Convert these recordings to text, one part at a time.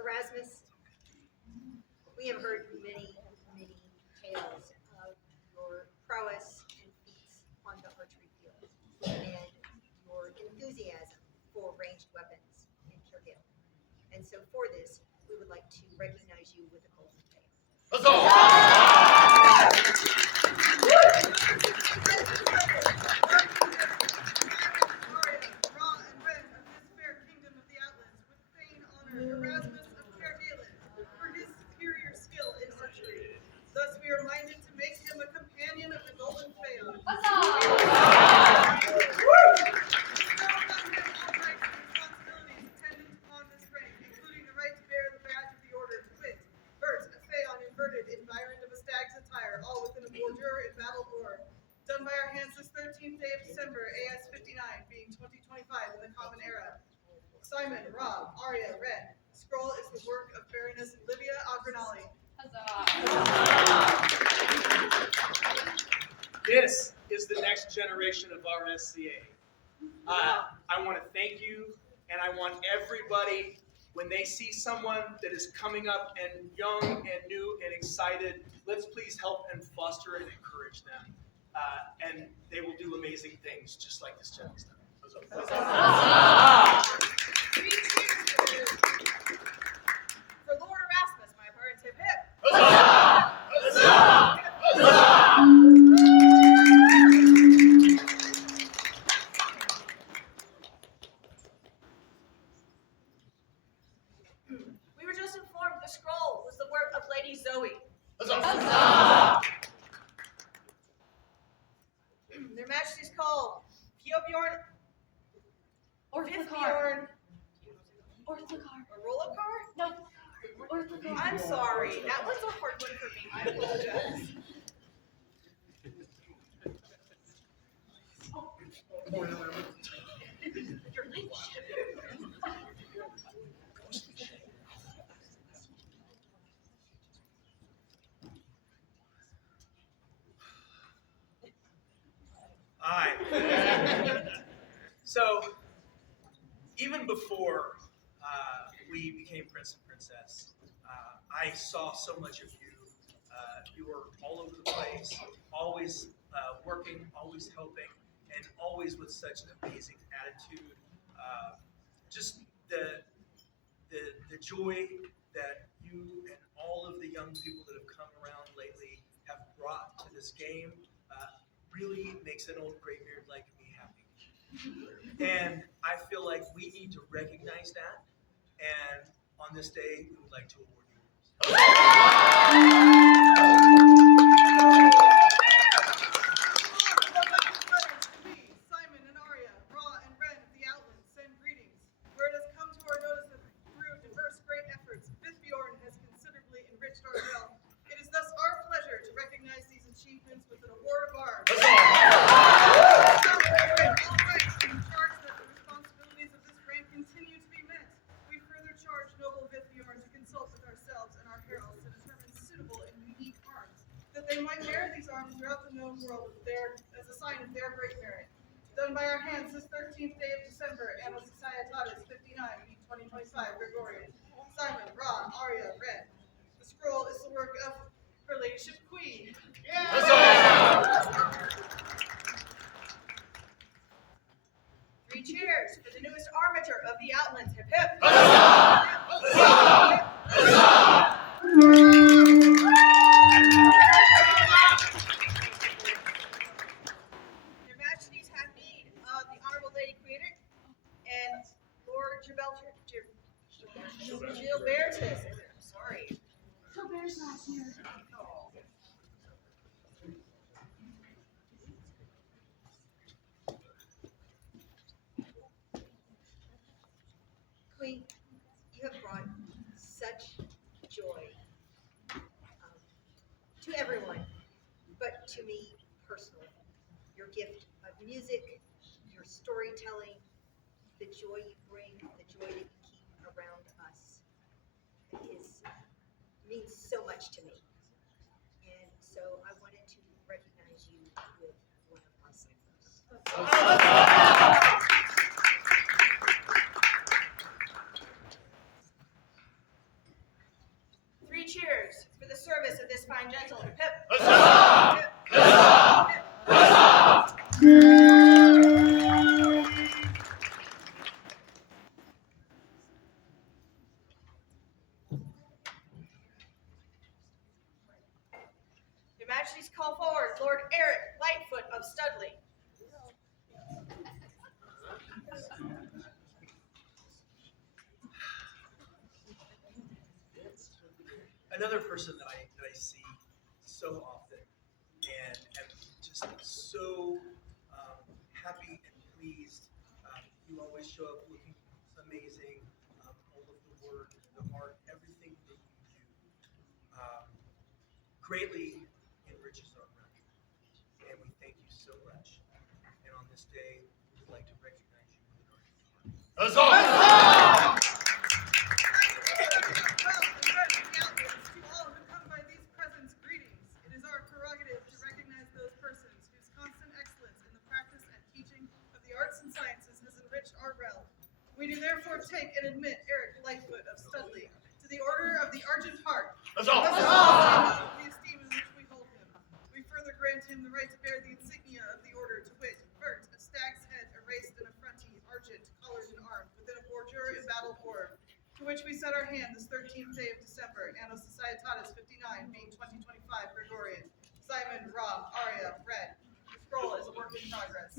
Erasmus, we have heard many, many tales of your prowess and feats on the archery field and your enthusiasm for ranged weapons in Caer Galen. And so for this, we would like to recognize you with a golden tail. Let's go! Erasmus of Caer Galen for his superior skill in archery. Thus we are minded to make him a companion of the Golden Phaeon. Responsibilities attendant upon this rank, including the right to bear the badge of the order to wit, vert, a Phaeon inverted, environed of a stag's attire, all within a bordure in battle lore. Done by our hands this 13th day of December, AS 59, being 2025 in the Common Era. Simon, Rob, Arya, Red. Scroll is the work of Baroness Livia Agranali. This is the next generation of RSCA. I want to thank you, and I want everybody, when they see someone that is coming up and young and new and excited, let's please help and foster and encourage them. And they will do amazing things, just like this gentleman's done. Three cheers for Lord Erasmus, my parents hip hip. We were just informed the scroll was the work of Lady Zoe. Their Majesty's called Fiobjorn Vithbjorn Orolocar? No, Orthocar. I'm sorry. That was a hard one for me. I apologize. Your ladyship. Aye. So, even before we became Prince and Princess, I saw so much of you. You were all over the place, always working, always helping, and always with such an amazing attitude. Just the joy that you and all of the young people that have come around lately have brought to this game really makes an old graybeard like me happy. And I feel like we need to recognize that. And on this day, we would like to award you. Simon and Arya, Ra and Ren of the Outlands send greetings. Where it has come to our notice that through diverse great efforts, Vithbjorn has considerably enriched our realm. It is thus our pleasure to recognize these achievements with an award of arms. They might bear these arms throughout the known world as a sign of their great merit. Done by our hands this 13th day of December, Anno Societatis 59, 2025, Gregorian. Simon, Ra, Arya, Red. The scroll is the work of Her Ladyship Queen. Three cheers for the newest armature of the Outlands. Hip hip. Gilbertus. Sorry. Gilbert's not here. Queen, you have brought such joy to everyone, but to me personally. Your gift of music, your storytelling, the joy you bring, the joy that you keep around us means so much to me. And so I wanted to recognize you with one of our singers. another person that I see so often and am just so happy and pleased. You always show up looking amazing. All of the work, the art, everything that you do greatly enriches our work. And we thank you so much. And on this day, we would like to recognize you with our heart. Well, and to all who come by these presents, greetings. It is our prerogative to recognize those persons whose constant excellence in the practice and teaching of the arts and sciences has enriched our realm. We do therefore take and admit Eric Lightfoot of Studley to the Order of the Argent Heart. The esteem in which we hold him. We further grant him the right to bear the insignia of the order, to wit, vert, a stag's head erased in a fronty, argent, colored and armed, within a bordure in battle orb, to which we set our hand this 13th day of December, Anno Societatis 59, being 2025 Gregorian. Simon, Rob, Aria, Red. The scroll is a work in progress.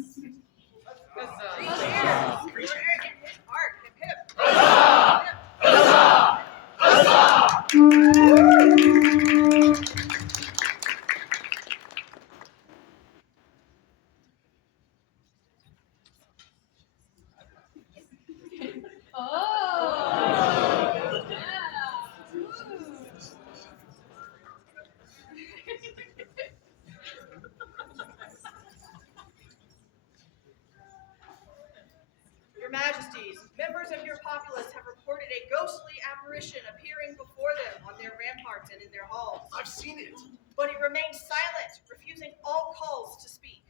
Your Majesties, members of your populace have reported a ghostly apparition appearing before them on their ramparts and in their halls. I've seen it. But he remained silent, refusing all calls to speak.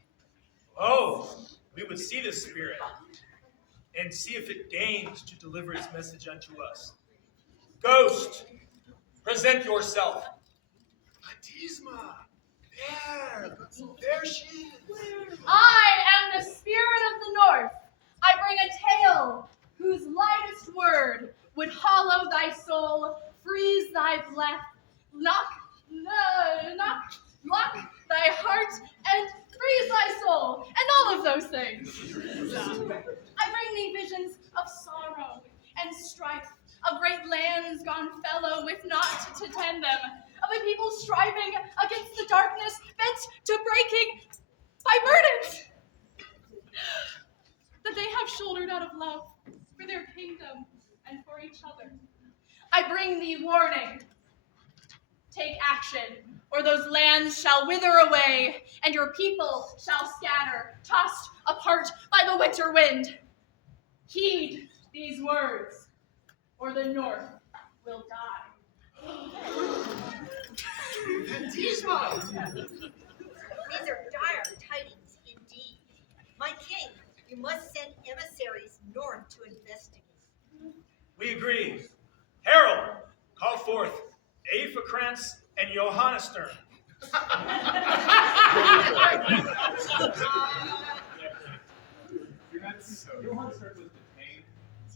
Oh, we would see this spirit and see if it deigns to deliver its message unto us. Ghost, present yourself. Fatisma. There she is. I am the spirit of the north. I bring a tale whose lightest word would hollow thy soul, freeze thy breath, lock thy heart, and freeze thy soul, and all of those things. I bring thee visions of sorrow and strife, of great lands gone fallow with naught to tend them, of a people striving against the darkness, bent to breaking by burdens that they have shouldered out of love for their kingdom and for each other. I bring thee warning. Take action, or those lands shall wither away, and your people shall scatter, tossed apart by the winter wind. Heed these words, or the north will die. Fatisma. These are dire tidings indeed. My king, you must send emissaries north to investigate. We agree. Harold, call forth Aphacrantz and Johanna Stern. Johann Stern was detained.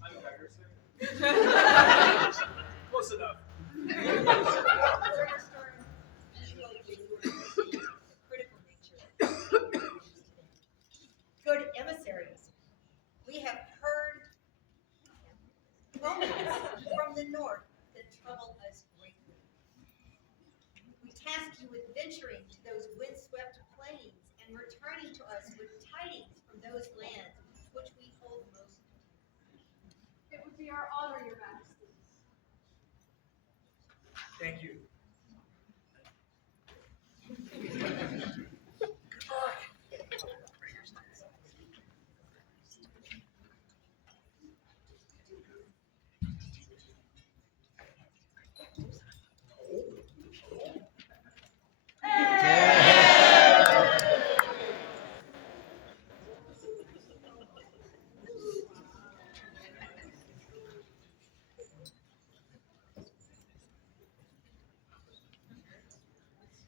I'm Beggar, sir. Close enough. Critical nature. Good emissaries, we have heard rumors from the north that trouble us greatly. We task you with venturing to those windswept plains and returning to us with tidings from those lands which we hold most dear. It would be our honor, Your Majesty. Thank you.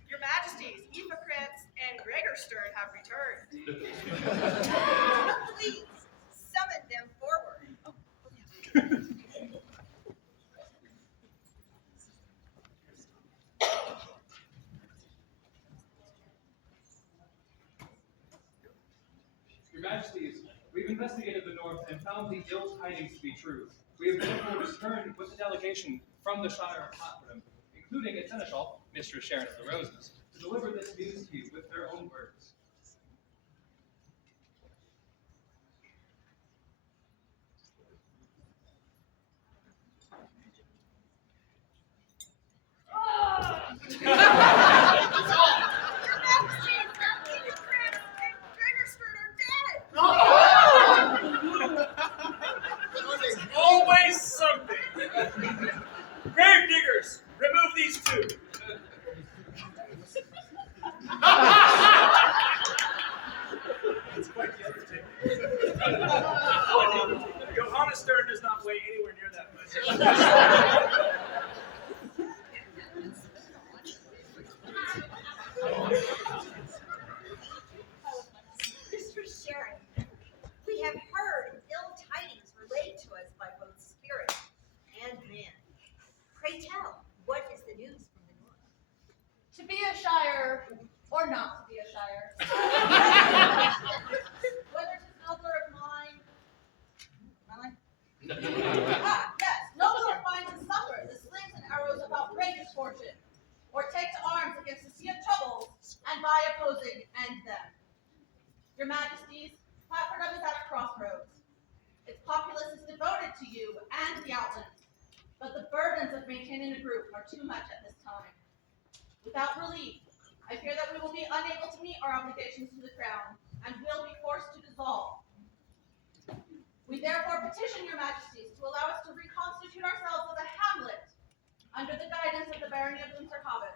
Your Majesties, Ephacrantz and Gregor Stern have returned. Please, summon them forward. Your Majesties, we've investigated the north and found the ill tidings to be true. We have therefore returned with a delegation from the Shire of Tottenham, including its seneschal, Mistress Sharon of the Roses, to deliver this news to you with their own words. There's always something. Grave diggers, remove these two. That's quite the undertaking. Johanna Stern does not weigh anywhere near that much. Mistress Sharon, we have heard ill tidings relayed to us by both spirit and man. Pray tell, what is the news from the north? To be a shire, or not to be a shire. Whether 'tis nobler of mine. Yes, nobler finds and suffers the slings and arrows of outrageous fortune, or take to arms against the sea of troubles, and by opposing end them. Your Majesties, Platfordham is at a crossroads. Its populace is devoted to you and the outlands, but the burdens of maintaining a group are too much at this time. Without relief, I fear that we will be unable to meet our obligations to the crown, and will be forced to dissolve. We therefore petition your Majesties to allow us to reconstitute ourselves as a hamlet under the guidance of the barony of Winterhaven.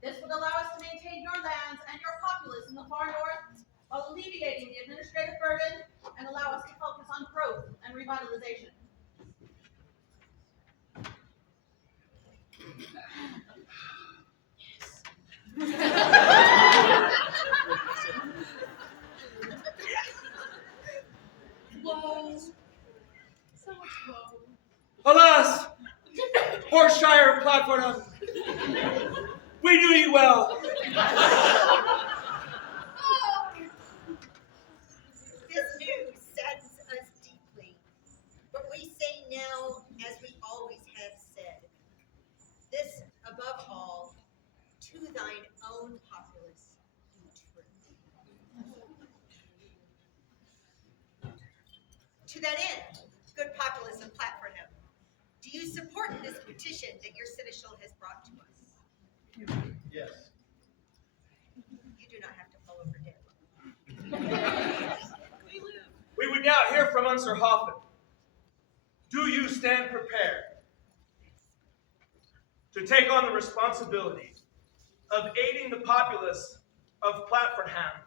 This would allow us to maintain your lands and your populace in the far north, while alleviating the administrative burden and allow us to focus on growth and revitalization. Woe. So much woe. Alas, poor Shire of Platfordham, we knew you well. This news saddens us deeply, but we say now, as we always have said, this above all, to thine own populace be true. To that end, good populace of Platfordham, do you support this petition that your seneschal has brought to us? Yes. You do not have to follow her dead. We would now hear from Unser Hoffman. Do you stand prepared to take on the responsibility of aiding the populace of Platfordham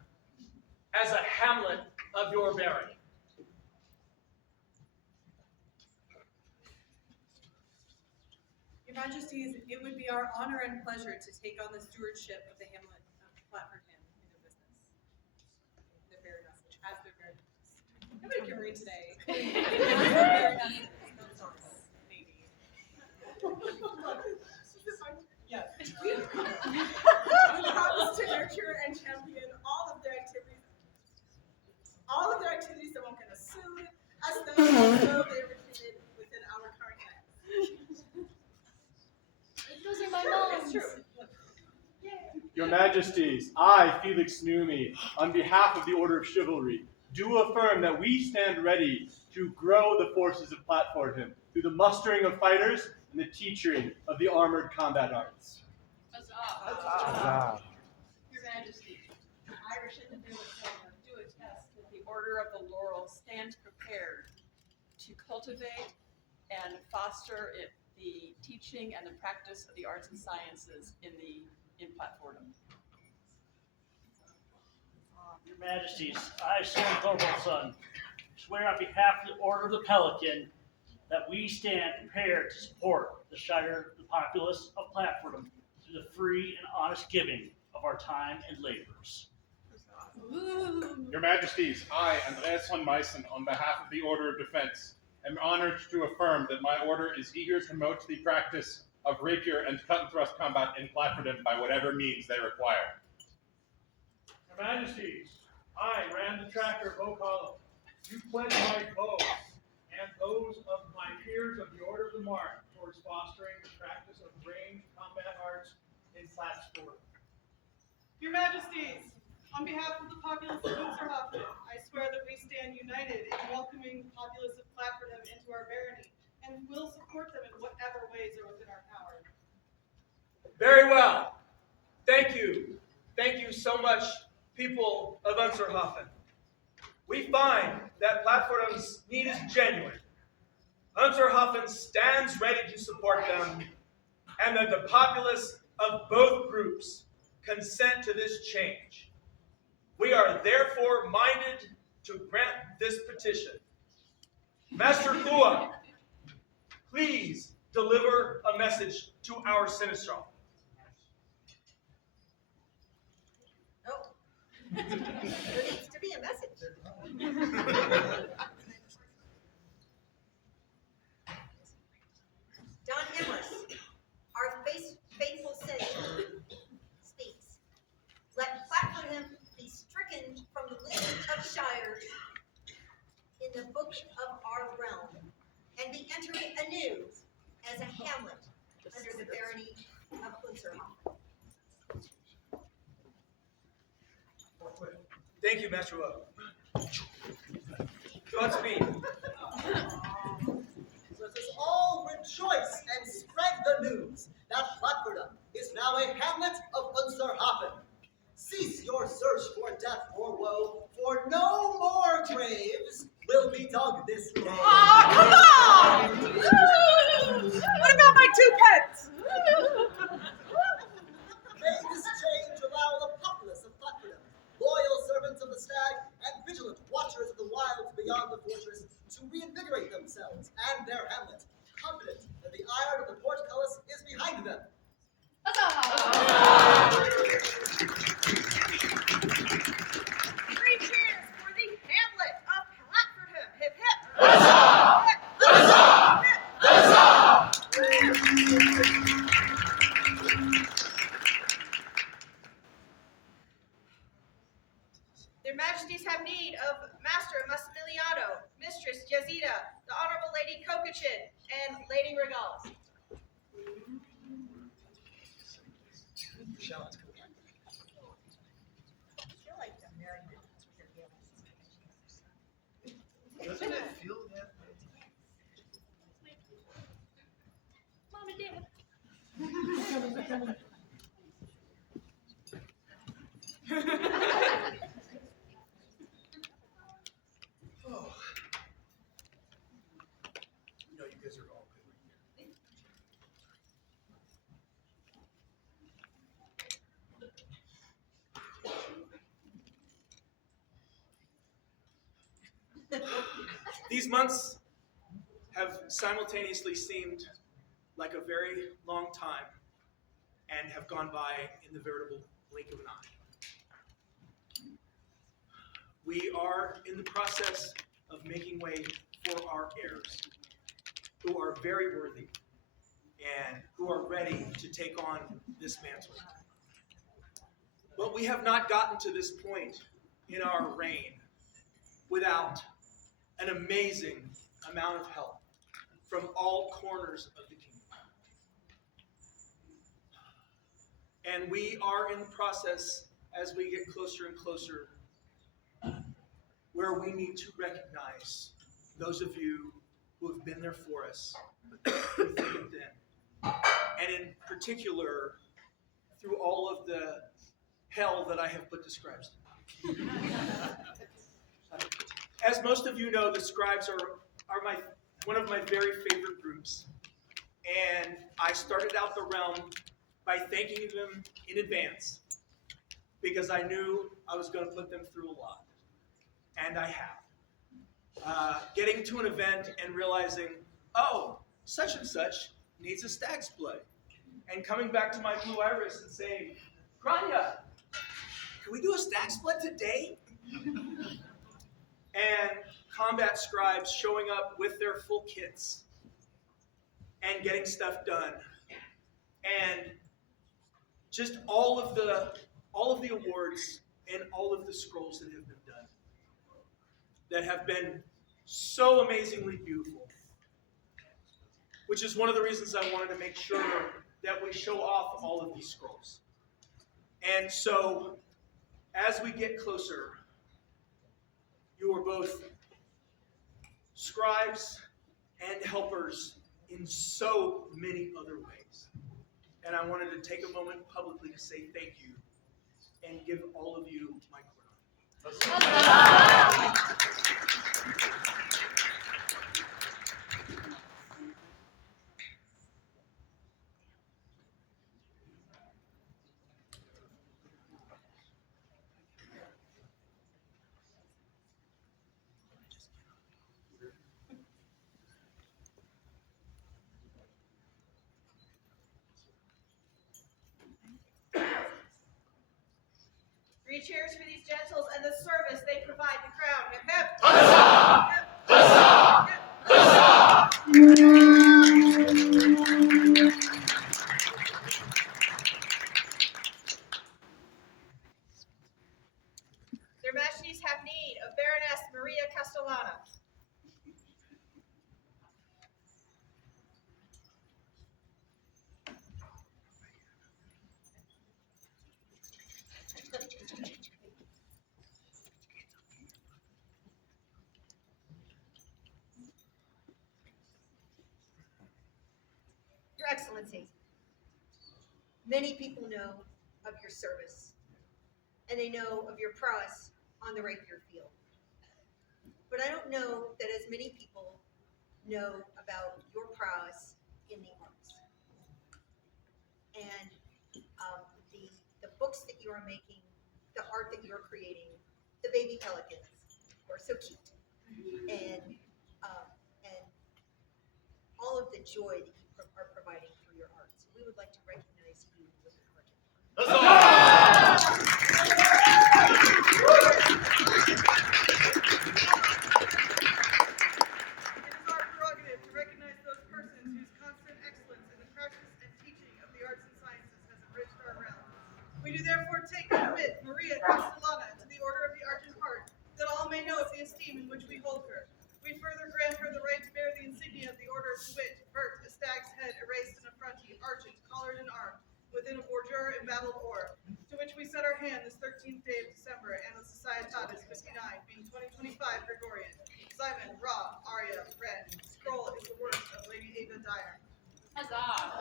as a hamlet of your barony? Your Majesties, it would be our honor and pleasure to take on the stewardship of the hamlet of Platfordham in their business. Their baroness, as their baroness. Nobody can read today. Maybe. Yes. We promise to nurture and champion all of their activities that won't get us sued, as though also they originated within our current lands. Losing my nose. It's true. Your Majesties, I, Felix Numi, on behalf of the Order of Chivalry, do affirm that we stand ready to grow the forces of Platfordham through the mustering of fighters and the teaching of the armored combat arts. Huzzah. Your Majesty, Irish and the Village Silver do attest that the Order of the Laurel stands prepared To cultivate and foster the teaching and the practice of the arts and sciences in Platfordham. Your Majesties, I, Son Thorvaldson, swear on behalf of the Order of the Pelican that we stand prepared to support the Shire, the populace of Platfordham through the free and honest giving of our time and labors. Your Majesties, I, Andreas von Meissen, on behalf of the Order of Defense, am honored to affirm that my order is eager to promote the practice of rapier and cut-and-thrust combat in Platfordham by whatever means they require. Your Majesties, I, Rand the Tracker of Oak Hollow, do pledge my oath and those of my peers of the Order of the Mark for towards fostering the practice of ranged combat arts in plat sport. Your Majesties, on behalf of the populace of Winterhofen, I swear that we stand united in welcoming the populace of Clapperham into our barony, and will support them in whatever ways are within our power. Very well. Thank you. Thank you so much, people of Unserhofen. We find that Platform's need is genuine. Unserhofen stands ready to support them, and that the populace of both groups consent to this change. We are therefore minded to grant this petition. Master Kua, please deliver a message to our seneschal. Oh. There needs to be a message. Don Emrys, our faithful senator, speaks. Let Clapperham be stricken from the list of shires in the book of our realm, and be entered anew as a hamlet under the barony of Unserhofen. Thank you, Master Woe. Godspeed. Let us all rejoice and spread the news that Clapperham is now a hamlet of Unserhofen. Cease your search for death or woe, for no more graves will be dug this day. Oh, come on! What about my 2 pence? May this change allow the populace of Clapperham, loyal servants of the stag, and vigilant watchers of the wilds beyond the fortress, to reinvigorate themselves and their hamlet, confident that the iron of the portcullis is behind them. Three cheers for the hamlet of Clapperham. Hip hip. Their Majesties have need of Master Massimiliano, Mistress Yazida, the Honorable Lady Kokachin, and Lady Regalis. I feel like the merriment of Caer Galen. Doesn't it feel that way? Mom and Dad. Oh. No, you guys are all good. These months have simultaneously seemed like a very long time and have gone by in the veritable blink of an eye. We are in the process of making way for our heirs, who are very worthy and who are ready to take on this mantle. But we have not gotten to this point in our reign without an amazing amount of help from all corners of the kingdom. And we are in the process, as we get closer and closer, where we need to recognize those of you who have been there for us, through thick and thin, and in particular, through all of the hell that I have put the scribes through. As most of you know, the scribes are one of my very favorite groups, and I started out the realm by thanking them in advance because I knew I was going to put them through a lot, and I have. Getting to an event and realizing, oh, such and such needs a stag's blood, and coming back to my blue iris and saying, Grania, can we do a stag's blood today? And combat scribes showing up with their full kits and getting stuff done, and just all of the awards and all of the scrolls that have been done, that have been so amazingly beautiful. which is one of the reasons I wanted to make sure that we show off all of these scrolls. And so, as we get closer, you are both scribes and helpers in so many other ways. And I wanted to take a moment publicly to say thank you and give all of you my coronet. Three cheers for these gentles and the service they provide the crown. Hip hip! Their Majesties have need of Baroness Maria Castellana. Your Excellency, many people know of your service, and they know of your prowess on the rapier field. But I don't know that as many people know about your prowess in the arts. And the books that you are making, the art that you are creating, the baby pelicans, who are so cute, and all of the joy that you are providing through your art. So we would like to recognize you with an art. It is our prerogative to recognize those persons whose constant excellence in the practice and teaching of the arts and sciences has enriched our realm. We do therefore take and commit Maria Castellana to the Order of the Argent Heart, that all may know of the esteem in which we hold her. We further grant her the right to bear the insignia of the order, to wit, vert, a stag's head erased in a fronty, argent, collared and armed, within a bordure embattled ore, to which we set our hand this 13th day of December, Annus Societatis 59, being 2025 Gregorian. Simon, Ra, Arya, Ren. Scroll is the work of Lady Ava Dyer. Huzzah!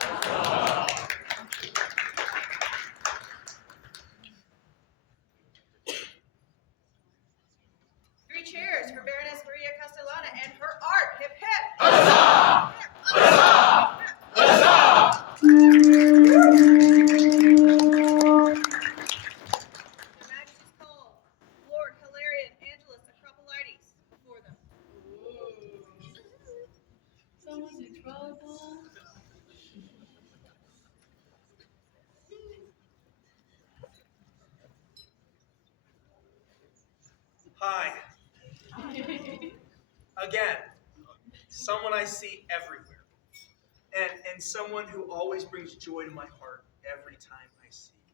Three cheers for Baroness Maria Castellana and her art. Hip hip! Huzzah! Huzzah! Huzzah! Her Majesty's call Lord Hilarion Angelus Acropolites before them. Someone's in trouble. Hi. Again, someone I see everywhere. And someone who always brings joy to my heart every time I see you.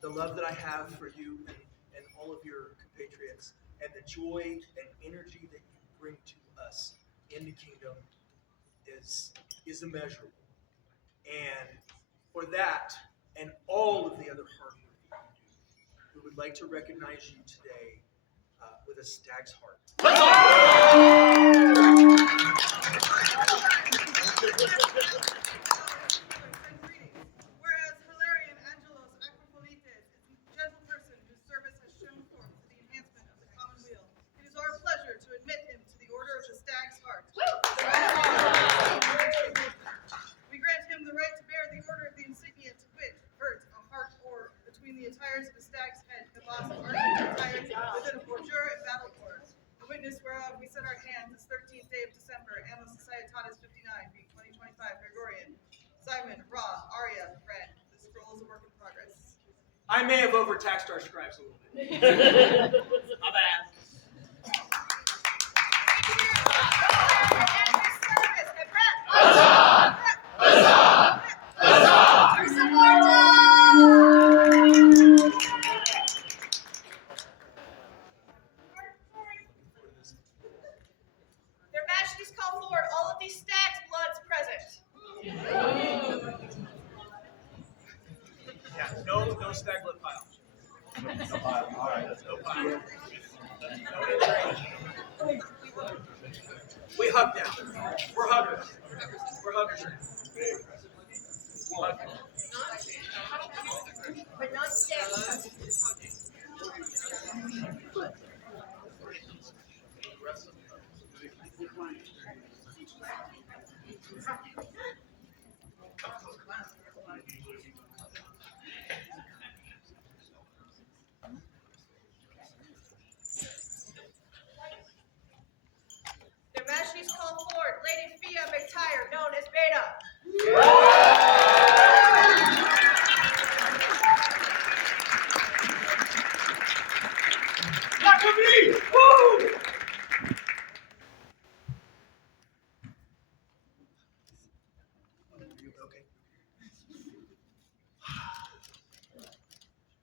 The love that I have for you and all of your compatriots, and the joy and energy that you bring to us in the kingdom is immeasurable. And for that, and all of the other hard work that you do, we would like to recognize you today with a stag's heart. Whereas Hilarion Angelos Acropolites is a gentle person whose service has shown forth to the enhancement of the common weal, it is our pleasure to admit him to the Order of the Stag's Heart. We grant him the right to bear the order of the insignia, to wit, vert, a heart or between the attires of a stag's head, embossed argent attires within a bordure and battle cord. The witness whereof we set our hands this 13th day of December, Annus Societatis 59, being 2025 Gregorian. Simon, Ra, Arya, Ren. The scroll is a work in progress. I may have overtaxed our scribes a little bit. My bad. Their Majesties call forward all of these stacks staglet pile. No pile. All right, let's No pile. No entering. We hug now. We're huggers. We're huggers now. Hug. But not steps. Their Majesties call forward Lady Fia McTire, known as Beta. Not for me! Woo! Okay.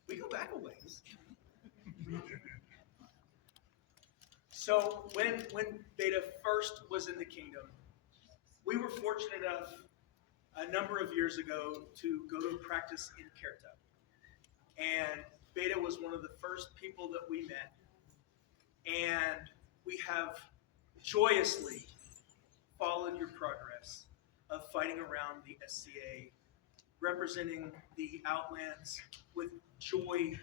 We go back a ways. So when Beta first was in the kingdom, we were fortunate enough a number of years ago to go to practice in Caer. And Beta was one of the first people that we met. And we have joyously followed your progress of fighting around the SCA, representing the Outlands with joy,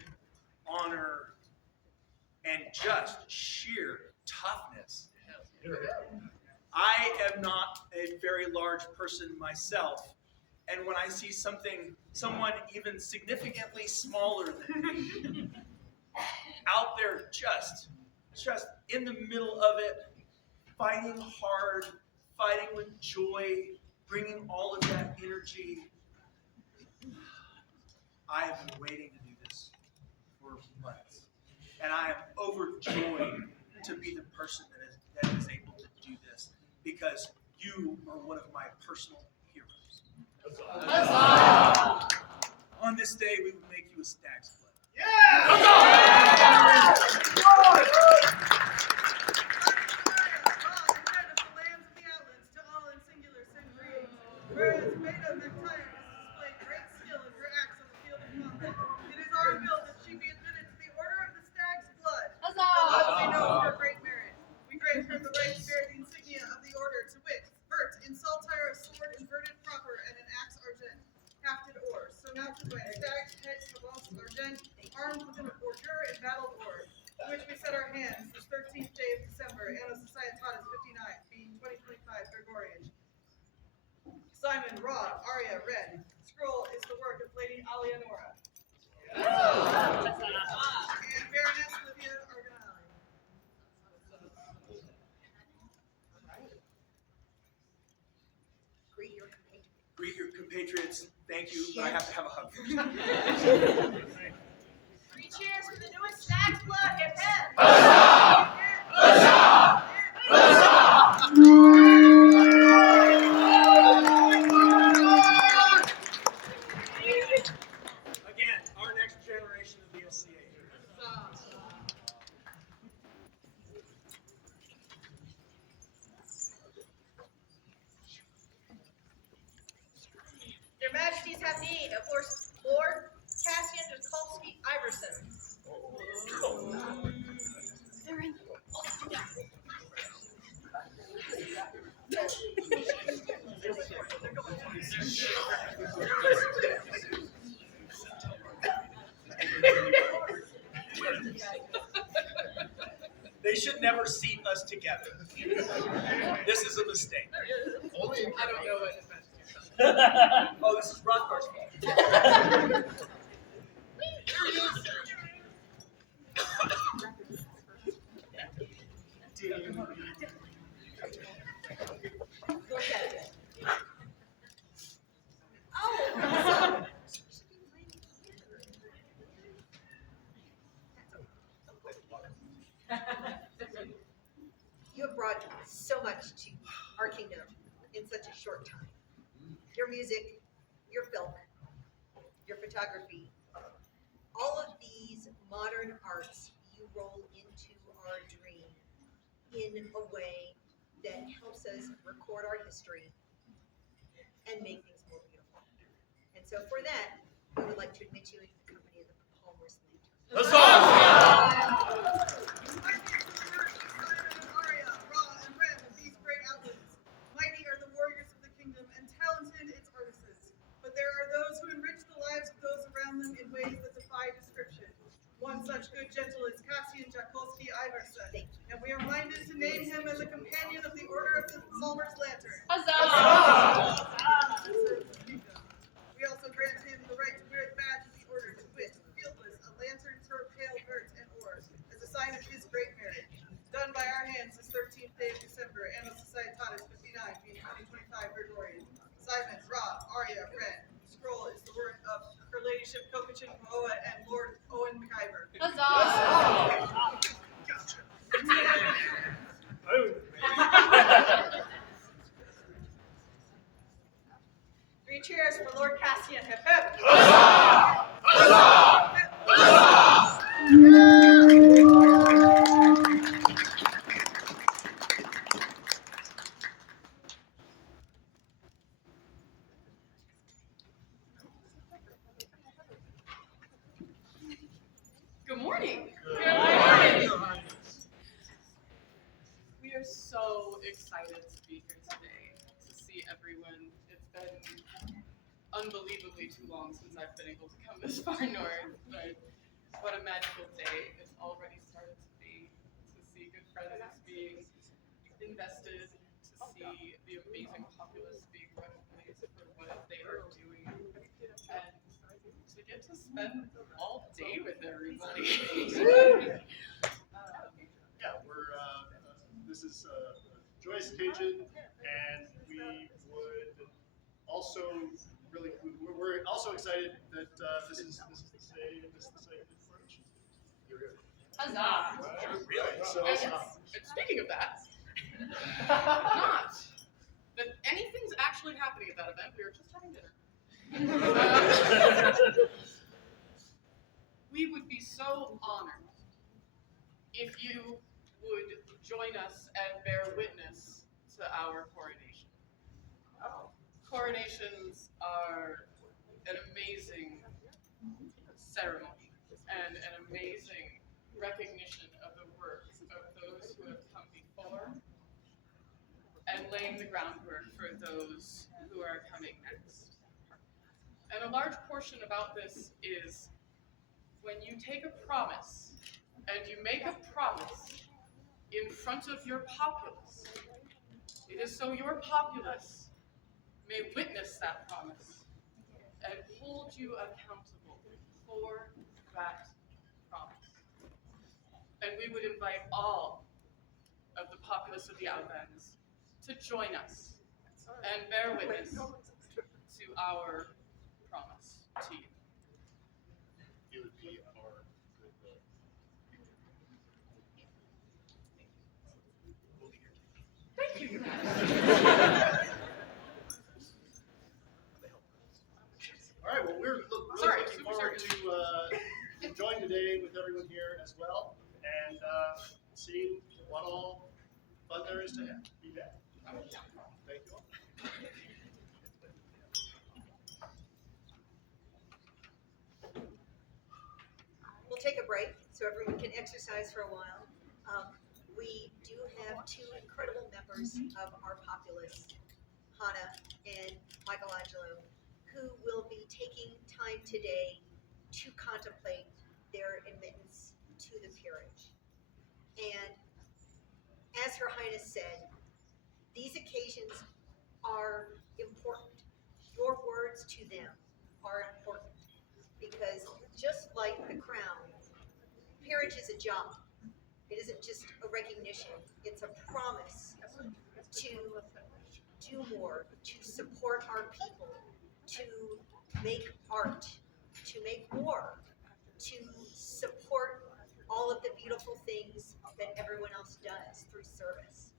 honor, and just sheer toughness. I am not a very large person myself, and when I see someone even significantly smaller than me, out there just in the middle of it, fighting hard, fighting with joy, bringing all of that energy. I have been waiting to do this for months, and I am overjoyed to be the person that is able to do this, because you are one of my personal heroes. Huzzah! On this day, we would make you a stag's blood. Whereas Beta McTire has displayed great skill and her acts on the field of combat, it is our will that she be admitted to the Order of the Stag's Blood. As we know her great merit, we grant her the right to bear the insignia of the Order, to wit, vert in saltire, a sword inverted proper, and an axe argent, hafted or, so mounted by a stag's head, cabos argent, armed with an ordure and battle or, to which we set our hands this 13th day of December, Anno Societatis 59, being 2025 Gregorian. Simon, Raw, Arya, Red. Scroll is the work of Lady Alianora. And Baroness Livia Argonali. Greet your compatriots. Thank you, but I have to have a hug first. 3 cheers for the newest Stag's Blood. Hip hip. Again, our next generation of the SCA. Their Majesties have need of Lord Cassian Tukolsky Iverson. They should never seat us together. This is a mistake. Only I don't know what his majesty Oh, this is Rothbard's fault. You have brought so much to our kingdom in such a short time. Your music, your film, your photography, all of these modern arts you roll into our dream in a way that helps us record our history and make things more beautiful. And so for that, we would like to admit you into the company of Mighty are the warriors of the kingdom, and talented its artisans. But there are those who enrich the lives of those around them in ways that defy description. One such good gentle is Cassian Jakolski Iverson, and we are minded to name him as a companion of the Order of the Palmer's Lantern. Huzzah! We also grant him the right to wear the badge of the Order, to wit, fieldless, a lantern for pale vert and oars, as a sign of his great marriage. Done by our hands this 13th day of December, Anno Societatis 59, being 2025 Gregorian. Simon, Rob, Arya, Ren. Scroll is the work of Her Ladyship Kokachin Moa and Lord Owen McIver. Huzzah! Three cheers for Lord Cassian. Hip hip. Good morning. We are so excited to be here today, to see everyone. It's been unbelievably too long since I've been able to come this far north, but what a magical day it's already started to be, to see good friends being invested, to see the amazing populace being recognized for what they are doing, and to get to spend all day with everybody. This is a joyous occasion, and we would also we're also excited that this is the site of coronation. Huzzah! Really? So, And speaking of that, not that anything's actually happening at that event. We were just having dinner. We would be so honored if you would join us and bear witness to our coronation. Coronations are an amazing ceremony and an amazing recognition of the work of those who have come before and laying the groundwork for those who are coming next. And a large portion about this is when you take a promise and you make a promise in front of your populace, it is so your populace may witness that promise and hold you accountable for that promise. And we would invite all of the populace of the Outlands to join us and bear witness to our promise to you. it would be our good will. Thank you, Your Majesty. All right. Well, we're really Sorry, looking super forward serious. to enjoying the day with everyone here as well, and seeing what all fun there is to be had. Thank you all. We'll take a break so everyone can exercise for a while. We do have two incredible members of our populace, Hana and Michelangelo, who will be taking time today to contemplate their admittance to the peerage. And as Her Highness said, these occasions are important. Your words to them are important because just like the crown, peerage is a job. It isn't just a recognition, it's a promise to do more, to support our people, to make art, to make war, to support all of the beautiful things that everyone else does through service.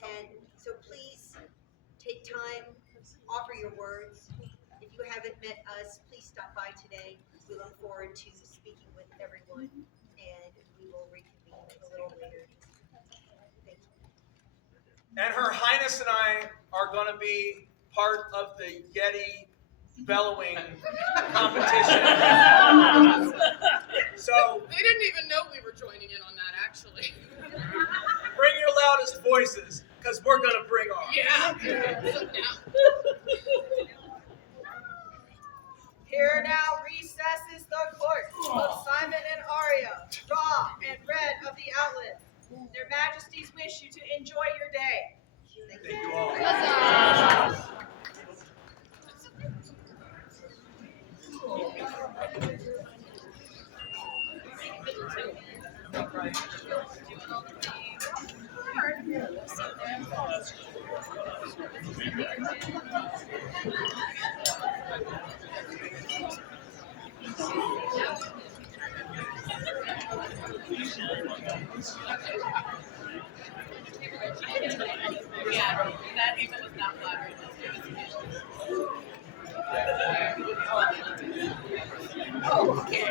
And so please take time, offer your words. If you haven't met us, please stop by today. We look forward to speaking with everyone, and we will reconvene a little later. Thank you. And Her Highness and I are going to be part of the Yeti bellowing competition. So They didn't even know we were joining in on that, actually. bring your loudest voices, because we're going to bring ours. Yeah. Here now recesses the court of Simon and Arya, draw and read of the outlet. Their majesties wish you to enjoy your day. Thank you all. Yeah, that even was not flattering. Oh, okay.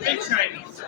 Big Chinese.